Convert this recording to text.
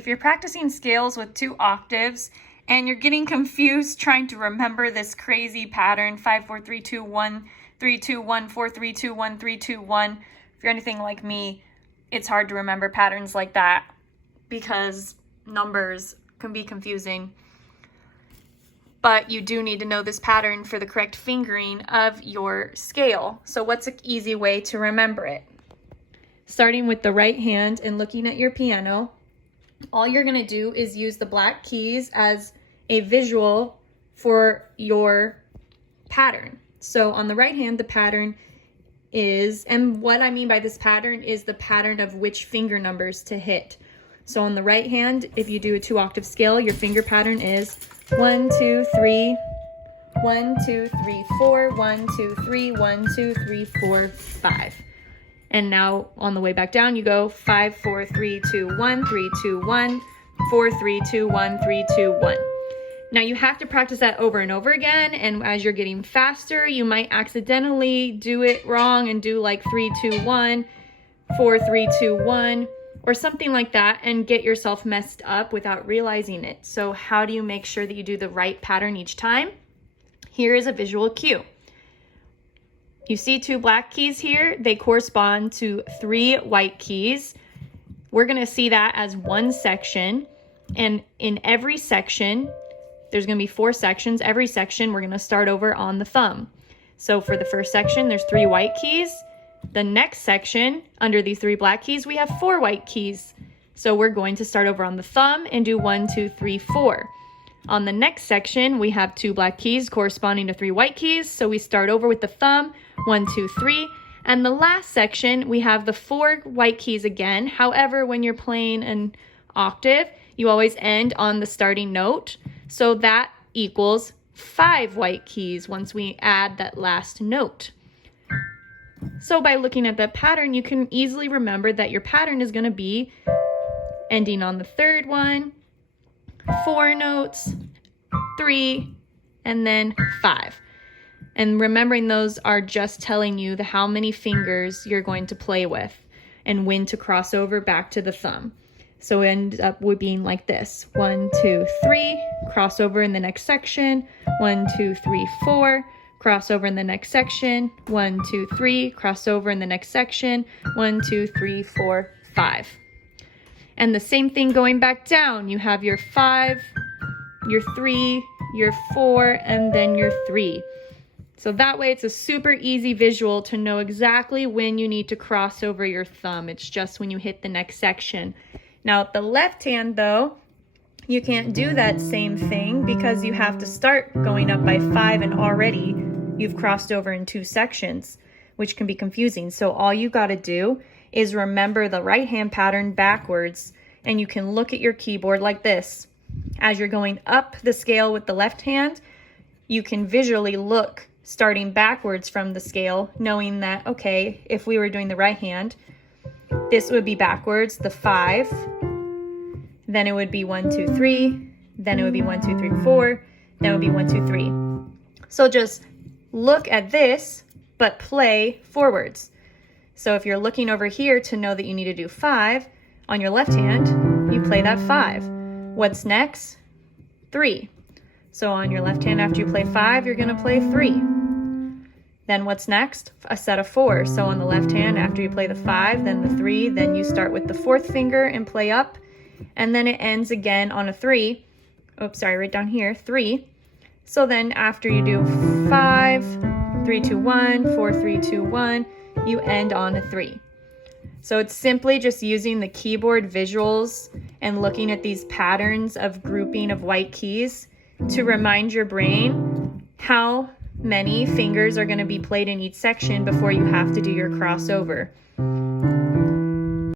if you're practicing scales with 2 octaves and you're getting confused trying to remember this crazy pattern, 5, 4, 3, 2, 1, 3, 2, 1, 4, 3, 2, 1, 3, 2, 1, if you're anything like me, it's hard to remember patterns like that because numbers can be confusing. But you do need to know this pattern for the correct fingering of your scale. So what's an easy way to remember it? Starting with the right hand and looking at your piano, all you're going to do is use the black keys as a visual for your pattern. So on the right hand, the pattern is, and what I mean by this pattern is the pattern of which finger numbers to hit. So on the right hand, if you do a 2 octave scale, your finger pattern is 1, 2, 3, 1, 2, 3, 4, 1, 2, 3, 1, 2, 3, 4, 5. And now on the way back down, you go 5, 4, 3, 2, 1, 3, 2, 1, 4, 3, 2, 1, 3, 2, 1. Now you have to practice that over and over again, and as you're getting faster, you might accidentally do it wrong and do like 3, 2, 1, 4, 3, 2, 1, or something like that, and get yourself messed up without realizing it. So how do you make sure that you do the right pattern each time? Here is a visual cue. You see 2 black keys here, they correspond to 3 white keys. We're gonna see that as one section, and in every section, there's gonna be 4 sections. Every section, we're gonna start over on the thumb. So for the first section, there's 3 white keys. The next section, under these 3 black keys, we have 4 white keys. So we're going to start over on the thumb and do 1, 2, 3, 4. On the next section, we have 2 black keys corresponding to 3 white keys. So we start over with the thumb, 1, 2, 3. And the last section, we have the 4 white keys again. However, when you're playing an octave, you always end on the starting note. So that equals 5 white keys once we add that last note. So by looking at that pattern, you can easily remember that your pattern is going to be ending on the 3rd one, 4 notes, 3, and then 5. And remembering those are just telling you how many fingers you're going to play with and when to cross over back to the thumb. So it ends up with being like this: 1, 2, 3, cross over in the next section, 1, 2, 3, 4, cross over in the next section, 1, 2, 3, cross over in the next section, 1, 2, 3, 4, 5. And the same thing going back down. You have your 5, your 3, your 4, and then your 3. So that way it's a super easy visual to know exactly when you need to cross over your thumb. It's just when you hit the next section. Now at the left hand though, you can't do that same thing because you have to start going up by 5 and already you've crossed over in 2 sections, which can be confusing. So all you got to do is remember the right hand pattern backwards, and you can look at your keyboard like this. As you're going up the scale with the left hand, you can visually look starting backwards from the scale, knowing that, okay, if we were doing the right hand, this would be backwards, the 5, then it would be 1, 2, 3, then it would be 1, 2, 3, 4, then it would be 1, 2, 3. So just look at this, but play forwards. So if you're looking over here to know that you need to do 5, on your left hand, you play that 5. What's next? 3. So on your left hand, after you play 5, you're gonna play 3. Then what's next? A set of 4. So on the left hand, after you play the 5, then the 3, then you start with the 4th finger and play up, and then it ends again on a 3. Oops, sorry, right down here, 3. So then after you do 5, 3, 2, 1, 4, 3, 2, 1, you end on a 3. So it's simply just using the keyboard visuals and looking at these patterns of grouping of white keys to remind your brain how many fingers are going to be played in each section before you have to do your crossover.